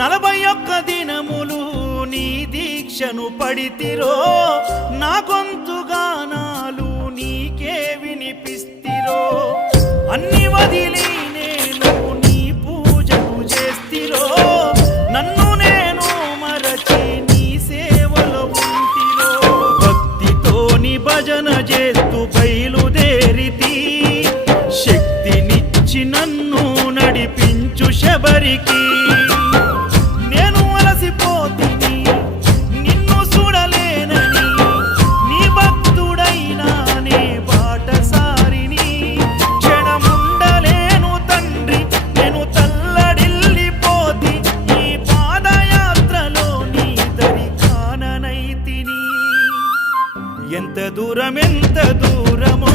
నలభై ఒక్క దినములు నీ దీక్షను పడితిరో నా గొంతుగానాలు నీకే వినిపిస్తిరో అన్ని వదిలి నేను నీ పూజను చేస్తిరో నన్ను నేను మరచి నీ సేవలో ఉంటిరో భక్తితో నీ భజన చేస్తూ బయలుదేరితి శక్తినిచ్చి నన్ను నడిపించు శబరికి ఎంత దూరం ఎంత దూరమో